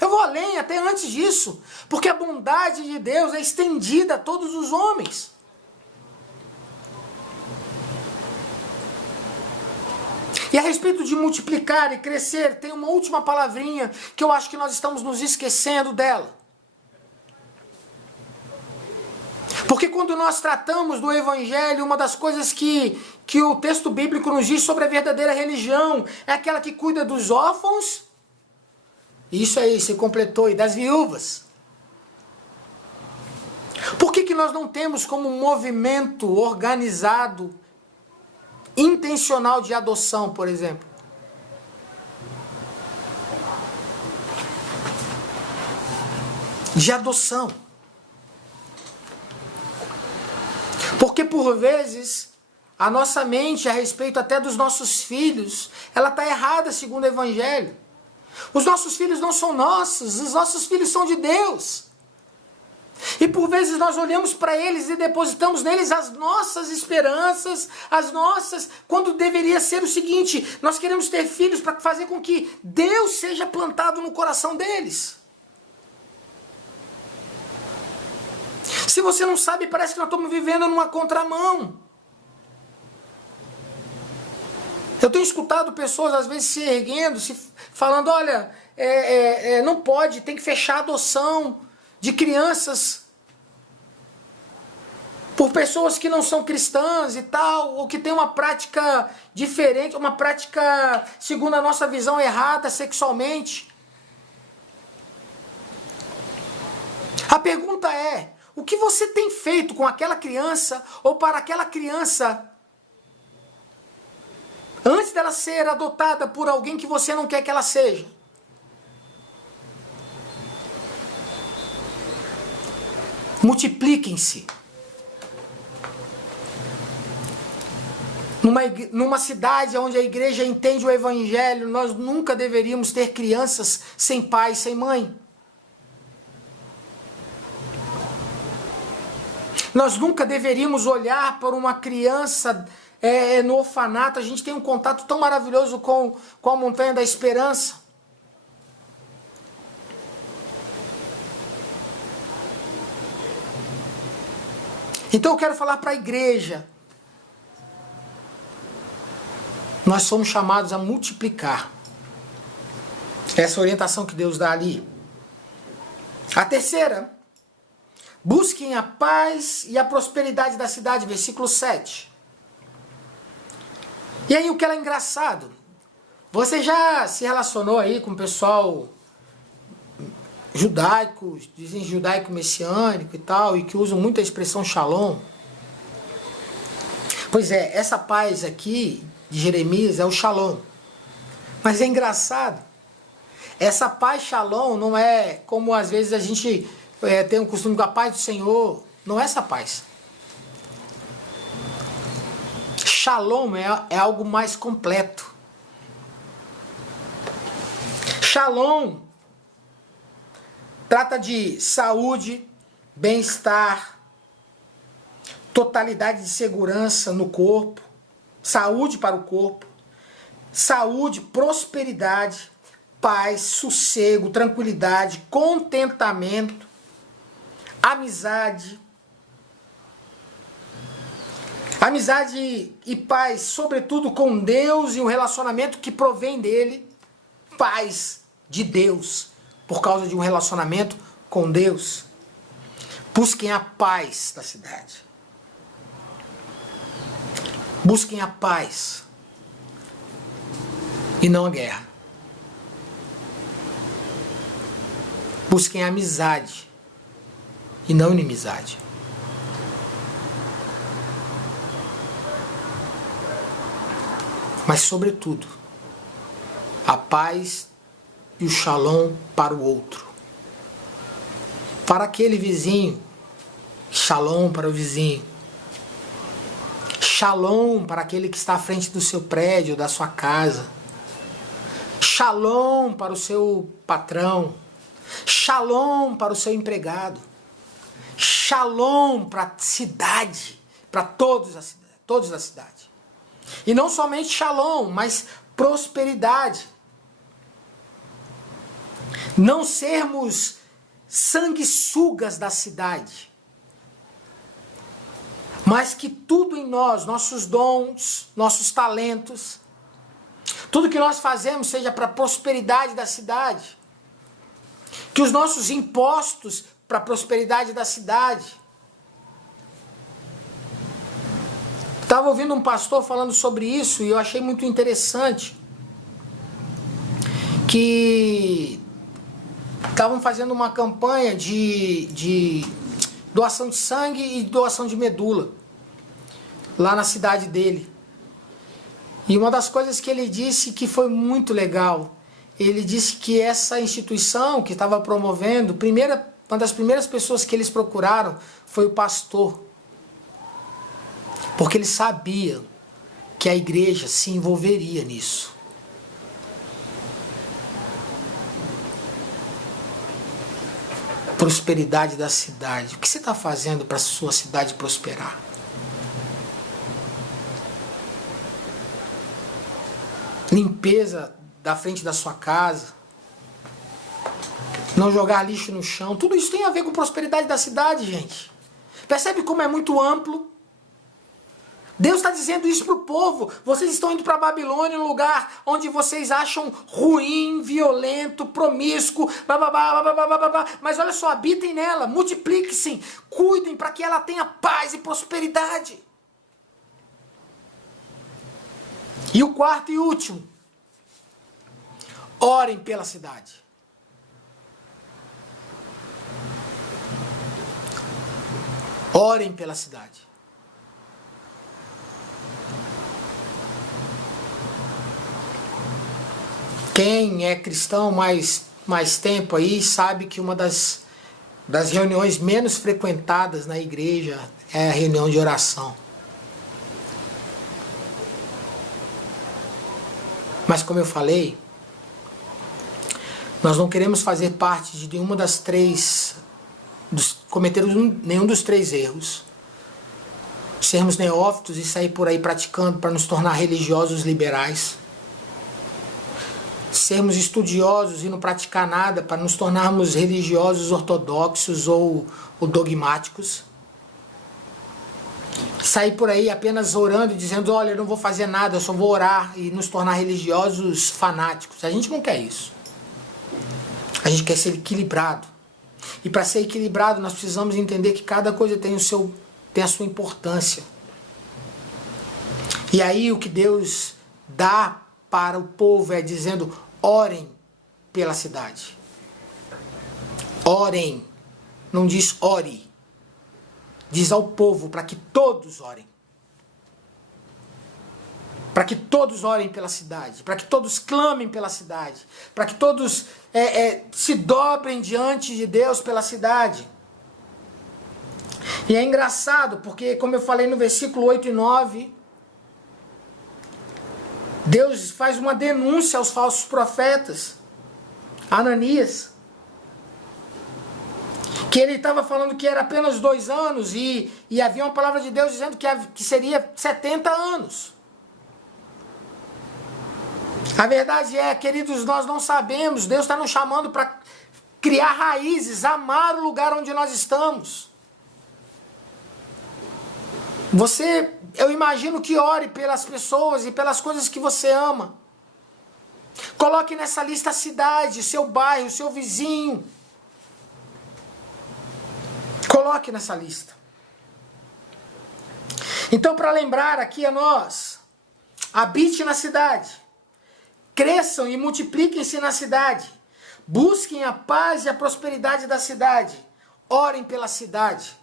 Eu vou além, até antes disso, porque a bondade de Deus é estendida a todos os homens. E a respeito de multiplicar e crescer, tem uma última palavrinha que eu acho que nós estamos nos esquecendo dela. Porque quando nós tratamos do evangelho, uma das coisas que o texto bíblico nos diz sobre a verdadeira religião é aquela que cuida dos órfãos. Isso aí, você completou, e das viúvas. Por que nós não temos como um movimento organizado, intencional de adoção, por exemplo? De adoção. Porque por vezes a nossa mente a respeito até dos nossos filhos, ela está errada segundo o evangelho. Os nossos filhos não são nossos, os nossos filhos são de Deus. E por vezes nós olhamos para eles e depositamos neles as nossas esperanças, quando deveria ser o seguinte: nós queremos ter filhos para fazer com que Deus seja plantado no coração deles. Se você não sabe, parece que nós estamos vivendo numa contramão. Eu tenho escutado pessoas às vezes se erguendo, falando, olha, não pode, tem que fechar a adoção de crianças por pessoas que não são cristãs e tal, ou que tem uma prática diferente, uma prática, segundo a nossa visão, errada sexualmente. A pergunta é, o que você tem feito com aquela criança ou para aquela criança antes dela ser adotada por alguém que você não quer que ela seja? Multipliquem-se. Numa cidade onde a igreja entende o evangelho, nós nunca deveríamos ter crianças sem pai, sem mãe. Nós nunca deveríamos olhar para uma criança no orfanato. A gente tem um contato tão maravilhoso com a Montanha da Esperança. Então eu quero falar para a igreja. Nós somos chamados a multiplicar. Essa orientação que Deus dá ali. A terceira, busquem a paz e a prosperidade da cidade, versículo 7. E aí o que é engraçado, você já se relacionou aí com o pessoal judaico, dizem judaico messiânico e tal, e que usam muito a expressão shalom? Pois é, essa paz aqui de Jeremias é o shalom. Mas é engraçado, essa paz shalom não é como às vezes a gente tem o costume com a paz do Senhor, não é essa paz. Shalom é algo mais completo. Shalom trata de saúde, bem-estar, totalidade de segurança no corpo, saúde para o corpo, saúde, prosperidade, paz, sossego, tranquilidade, contentamento, amizade. Amizade e paz, sobretudo com Deus e o relacionamento que provém dele. Paz de Deus, por causa de um relacionamento com Deus. Busquem a paz da cidade. Busquem a paz e não a guerra. Busquem a amizade e não a inimizade. Mas, sobretudo, a paz e o shalom para o outro. Para aquele vizinho, shalom para o vizinho. Shalom para aquele que está à frente do seu prédio, da sua casa. Shalom para o seu patrão. Shalom para o seu empregado. Shalom para a cidade, para todos da cidade. E não somente shalom, mas prosperidade. Não sermos sanguessugas da cidade, mas que tudo em nós, nossos dons, nossos talentos, tudo que nós fazemos seja para a prosperidade da cidade. Que os nossos impostos para a prosperidade da cidade. Estava ouvindo um pastor falando sobre isso e eu achei muito interessante que estavam fazendo uma campanha de doação de sangue e doação de medula lá na cidade dele. E uma das coisas que ele disse que foi muito legal, ele disse que essa instituição que estava promovendo, uma das primeiras pessoas que eles procuraram foi o pastor. Porque eles sabiam que a igreja se envolveria nisso. Prosperidade da cidade. O que você está fazendo para a sua cidade prosperar? Limpeza da frente da sua casa. Não jogar lixo no chão. Tudo isso tem a ver com prosperidade da cidade, gente. Percebe como é muito amplo? Deus está dizendo isso para o povo. Vocês estão indo para a Babilônia, um lugar onde vocês acham ruim, violento, promíscuo, mas olha só, habitem nela, multipliquem-se, cuidem para que ela tenha paz e prosperidade. E o quarto e último, orem pela cidade. Orem pela cidade. Quem é cristão mais tempo aí sabe que uma das reuniões menos frequentadas na igreja é a reunião de oração. Mas como eu falei, nós não queremos fazer parte de nenhuma das três, cometer nenhum dos três erros. Sermos neófitos e sair por aí praticando para nos tornar religiosos liberais. Sermos estudiosos e não praticar nada para nos tornarmos religiosos ortodoxos ou dogmáticos. Sair por aí apenas orando e dizendo, olha, eu não vou fazer nada, eu só vou orar, e nos tornar religiosos fanáticos. A gente não quer isso. A gente quer ser equilibrado. E para ser equilibrado nós precisamos entender que cada coisa tem a sua importância. E aí o que Deus dá para o povo é dizendo, orem pela cidade. Orem. Não diz ore. Diz ao povo para que todos orem. Para que todos orem pela cidade. Para que todos clamem pela cidade. Para que todos se dobrem diante de Deus pela cidade. E é engraçado porque, como eu falei no versículo 8 e 9... Deus faz uma denúncia aos falsos profetas. Ananias. Que ele estava falando que era apenas 2 anos e havia uma palavra de Deus dizendo que seria 70 anos. A verdade é, queridos, nós não sabemos. Deus está nos chamando para criar raízes, amar o lugar onde nós estamos. Eu imagino que ore pelas pessoas e pelas coisas que você ama. Coloque nessa lista a cidade, seu bairro, seu vizinho. Coloque nessa lista. Então, para lembrar aqui a nós, habite na cidade. Cresçam e multipliquem-se na cidade. Busquem a paz e a prosperidade da cidade. Orem pela cidade.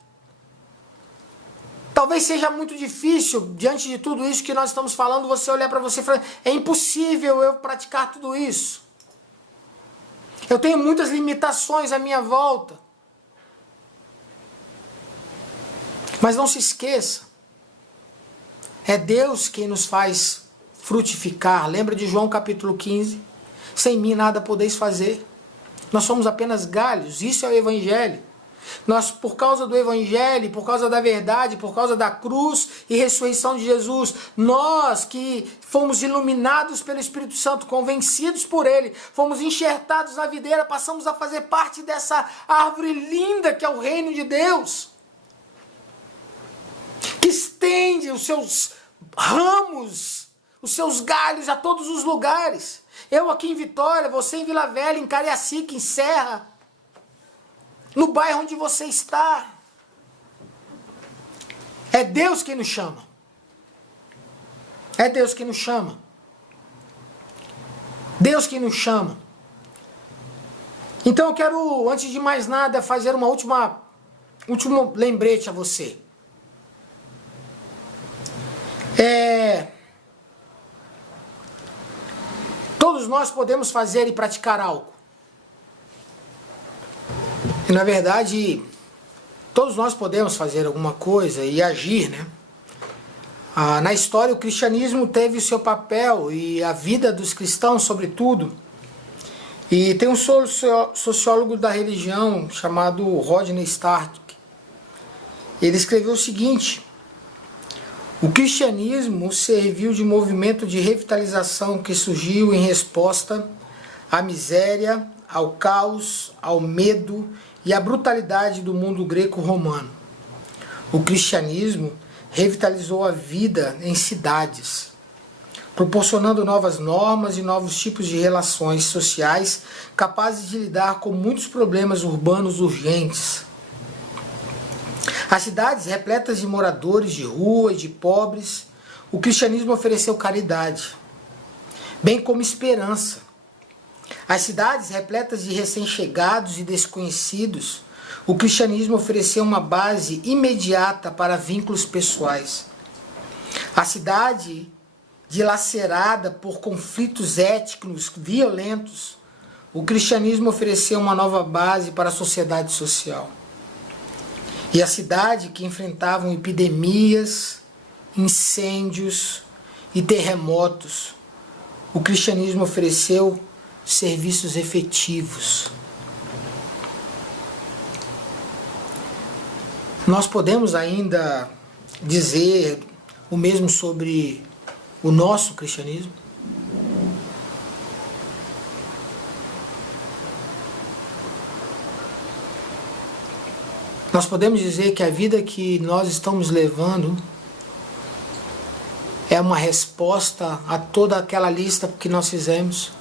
Talvez seja muito difícil, diante de tudo isso que nós estamos falando, você olhar para você e falar, é impossível eu praticar tudo isso. Eu tenho muitas limitações à minha volta. Mas não se esqueça, é Deus quem nos faz frutificar. Lembra de João capítulo 15? Sem mim nada podeis fazer. Nós somos apenas galhos, isso é o Evangelho. Nós, por causa do Evangelho, por causa da verdade, por causa da cruz e ressurreição de Jesus, nós que fomos iluminados pelo Espírito Santo, convencidos por Ele, fomos enxertados na videira, passamos a fazer parte dessa árvore linda que é o reino de Deus, que estende os seus ramos, os seus galhos a todos os lugares. Eu aqui em Vitória, você em Vila Velha, em Cariacica, em Serra, no bairro onde você está. É Deus quem nos chama. É Deus quem nos chama. Deus quem nos chama. Então eu quero, antes de mais nada, fazer uma último lembrete a você. Todos nós podemos fazer e praticar algo. E na verdade, todos nós podemos fazer alguma coisa e agir, né? Na história, o cristianismo teve o seu papel e a vida dos cristãos, sobretudo. E tem um sociólogo da religião chamado Rodney Stark. Ele escreveu o seguinte: o cristianismo serviu de movimento de revitalização que surgiu em resposta à miséria, ao caos, ao medo e à brutalidade do mundo greco-romano. O cristianismo revitalizou a vida em cidades, proporcionando novas normas e novos tipos de relações sociais capazes de lidar com muitos problemas urbanos urgentes. As cidades repletas de moradores de rua e de pobres, o cristianismo ofereceu caridade, bem como esperança. As cidades repletas de recém-chegados e desconhecidos, o cristianismo ofereceu uma base imediata para vínculos pessoais. A cidade dilacerada por conflitos étnicos violentos, o cristianismo ofereceu uma nova base para a sociedade social. E a cidade que enfrentavam epidemias, incêndios e terremotos, o cristianismo ofereceu serviços efetivos. Nós podemos ainda dizer o mesmo sobre o nosso cristianismo? Nós podemos dizer que a vida que nós estamos levando é uma resposta a toda aquela lista que nós fizemos?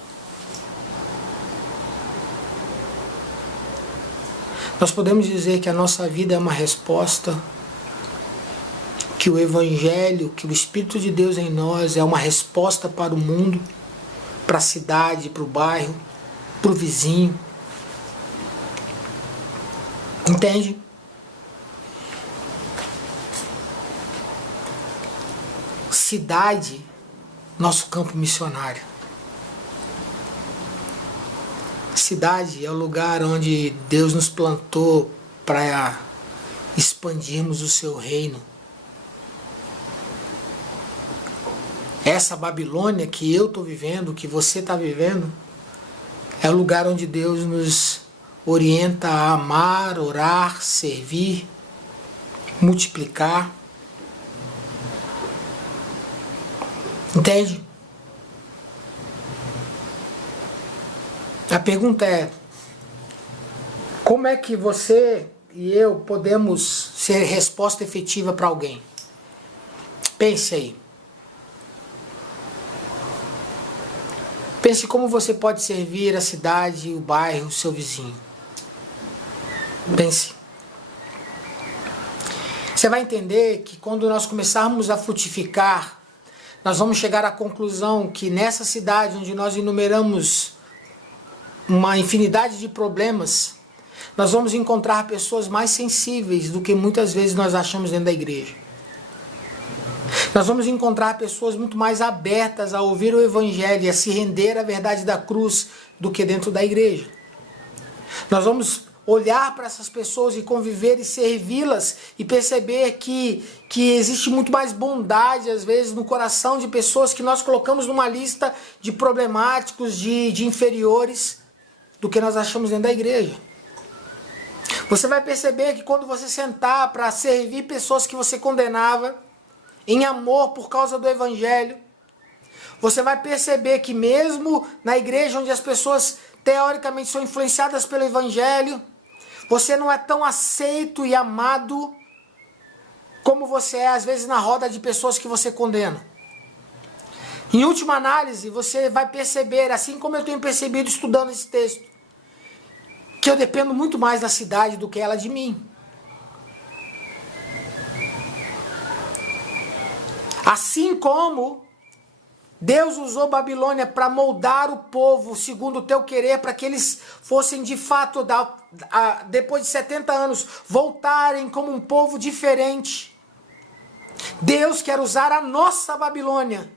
Nós podemos dizer que a nossa vida é uma resposta, que o Evangelho, que o Espírito de Deus em nós é uma resposta para o mundo, para a cidade, para o bairro, para o vizinho. Entende? Cidade, nosso campo missionário. Cidade é o lugar onde Deus nos plantou para expandirmos o seu reino. Essa Babilônia que eu estou vivendo, que você está vivendo, é o lugar onde Deus nos orienta a amar, orar, servir, multiplicar. Entende? A pergunta é: como é que você e eu podemos ser resposta efetiva para alguém? Pense aí. Pense como você pode servir a cidade, o bairro, o seu vizinho. Pense. Você vai entender que quando nós começarmos a frutificar, nós vamos chegar à conclusão que nessa cidade onde nós enumeramos uma infinidade de problemas, nós vamos encontrar pessoas mais sensíveis do que muitas vezes nós achamos dentro da igreja. Nós vamos encontrar pessoas muito mais abertas a ouvir o Evangelho e a se render à verdade da cruz do que dentro da igreja. Nós vamos olhar para essas pessoas e conviver e servi-las e perceber que existe muito mais bondade, às vezes, no coração de pessoas que nós colocamos numa lista de problemáticos, de inferiores, do que nós achamos dentro da igreja. Você vai perceber que quando você sentar para servir pessoas que você condenava, em amor por causa do Evangelho, você vai perceber que mesmo na igreja onde as pessoas teoricamente são influenciadas pelo Evangelho, você não é tão aceito e amado como você é às vezes na roda de pessoas que você condena. Em última análise, você vai perceber, assim como eu tenho percebido estudando esse texto, que eu dependo muito mais da cidade do que ela de mim. Assim como Deus usou Babilônia para moldar o povo segundo o teu querer, para que eles fossem de fato, depois de 70 anos, voltarem como um povo diferente. Deus quer usar a nossa Babilônia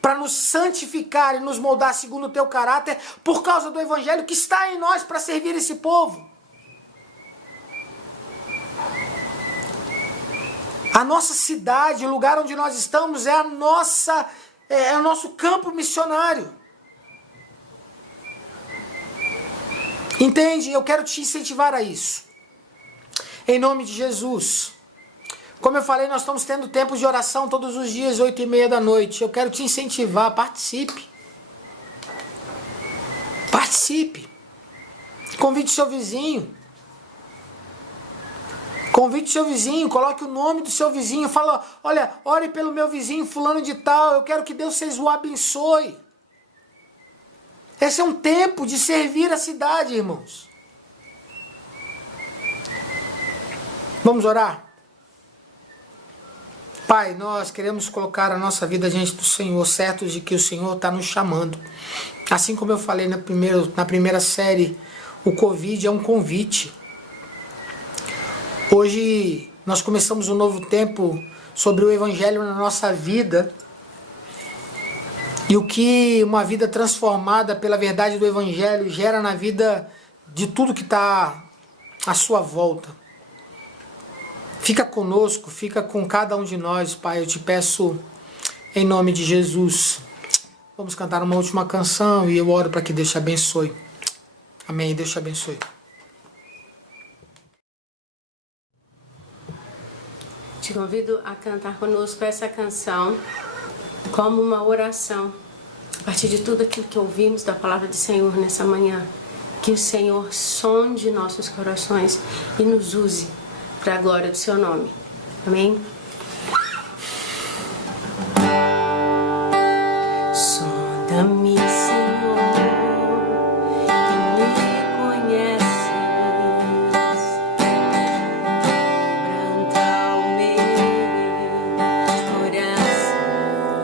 para nos santificar e nos moldar segundo o teu caráter, por causa do Evangelho que está em nós para servir esse povo. A nossa cidade, o lugar onde nós estamos, é o nosso campo missionário. Entende? Eu quero te incentivar a isso. Em nome de Jesus. Como eu falei, nós estamos tendo tempos de oração todos os dias, 8h30 da noite. Eu quero te incentivar, participe. Participe. Convide seu vizinho. Convide seu vizinho, coloque o nome do seu vizinho, fala, olha, ore pelo meu vizinho fulano de tal, eu quero que Deus vocês o abençoe. Esse é um tempo de servir a cidade, irmãos. Vamos orar? Pai, nós queremos colocar a nossa vida diante do Senhor, certos de que o Senhor está nos chamando. Assim como eu falei na primeira série, o Covid é um convite. Hoje nós começamos um novo tempo sobre o Evangelho na nossa vida e o que uma vida transformada pela verdade do Evangelho gera na vida de tudo que está à sua volta. Fica conosco, fica com cada um de nós, Pai, eu te peço em nome de Jesus. Vamos cantar uma última canção e eu oro para que Deus te abençoe. Amém, Deus te abençoe. Te convido a cantar conosco essa canção como uma oração, a partir de tudo aquilo que ouvimos da palavra do Senhor nessa manhã. Que o Senhor sonde nossos corações e nos use para a glória do seu nome. Amém? Sonda-me, Senhor, que me conheces. Quebranta o meu coração.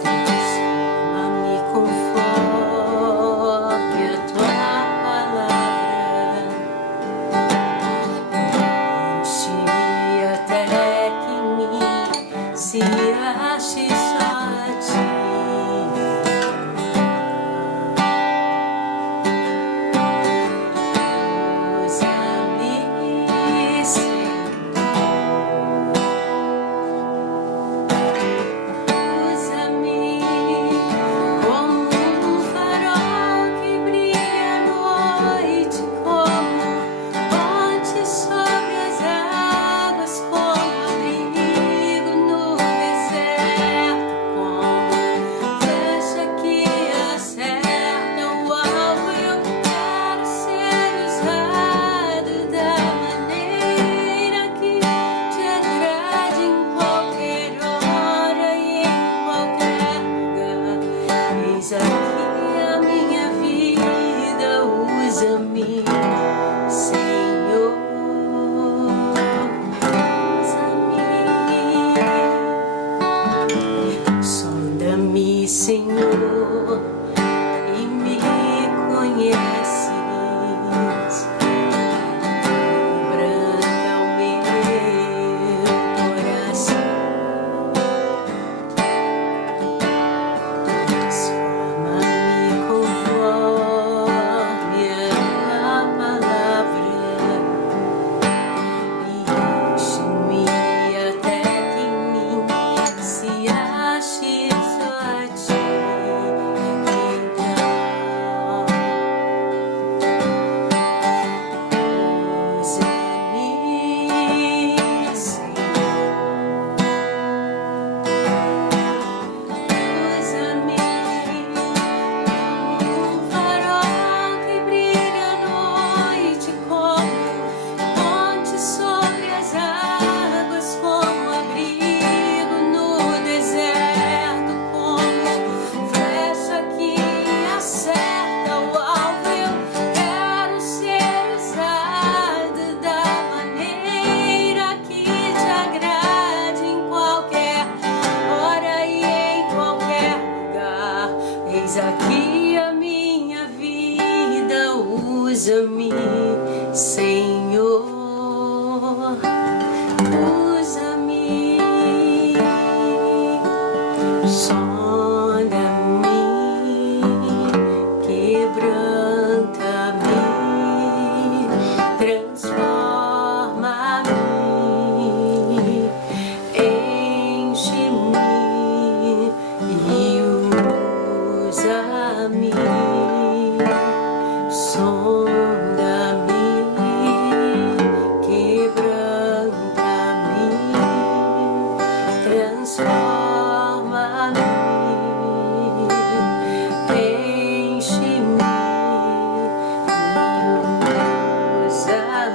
Transforma-me conforme a tua palavra. Enche-me até que em mim se ache só a ti. Usa-me, Senhor. Usa-me como um farol que brilha à noite, como ponte sobre as águas, como abrigo no deserto, como flecha que acerta o alvo. Eu quero ser usado da maneira que te agrade em qualquer hora e em qualquer lugar. Eis aqui a minha vida, usa-me, Senhor. Usa-me. Sonda-me, Senhor, e me conheces. Quebranta o meu coração. Transforma-me conforme a palavra. Enche-me até que em mim se ache só a ti. Então, usa-me, Senhor. Usa-me como um farol que brilha à noite, como ponte sobre as águas, como abrigo no deserto, como flecha que acerta o alvo. Eu quero ser usado da maneira que te agrade em qualquer hora e em qualquer lugar. Eis aqui a minha vida, usa-me, Senhor. Usa-me. Sonda-me, quebranta-me, transforma-me, enche-me e usa-me. Sonda-me, quebranta-me, transforma-me, enche-me e usa-me.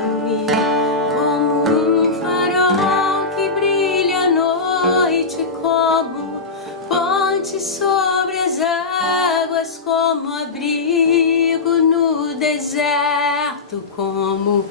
certo como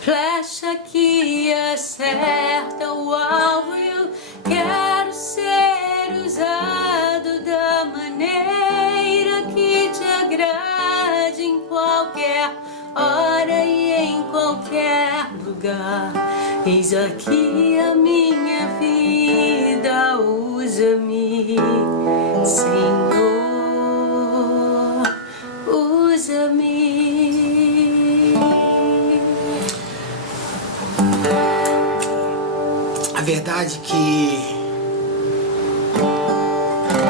flecha que acerta o alvo. Eu quero ser usado da maneira que te agrade, em qualquer hora e em qualquer lugar. Eis aqui a minha vida, usa-me, Senhor, usa-me. A verdade é que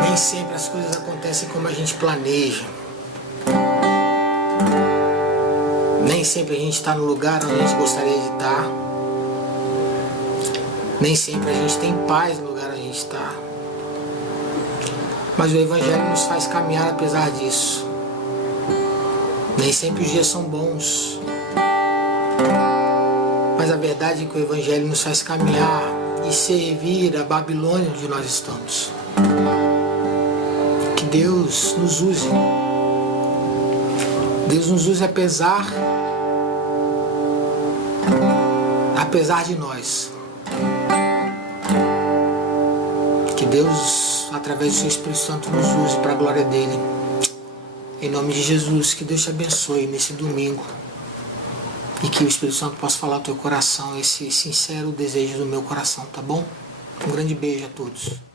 nem sempre as coisas acontecem como a gente planeja. Nem sempre a gente está no lugar onde a gente gostaria de estar. Nem sempre a gente tem paz no lugar onde a gente está. Mas o Evangelho nos faz caminhar apesar disso. Nem sempre os dias são bons. Mas a verdade é que o Evangelho nos faz caminhar e servir a Babilônia onde nós estamos. Que Deus nos use. Deus nos use apesar de nós. Que Deus, através do seu Espírito Santo, nos use para a glória dele. Em nome de Jesus, que Deus te abençoe nesse domingo. E que o Espírito Santo possa falar ao teu coração esse sincero desejo do meu coração, tá bom? Um grande beijo a todos.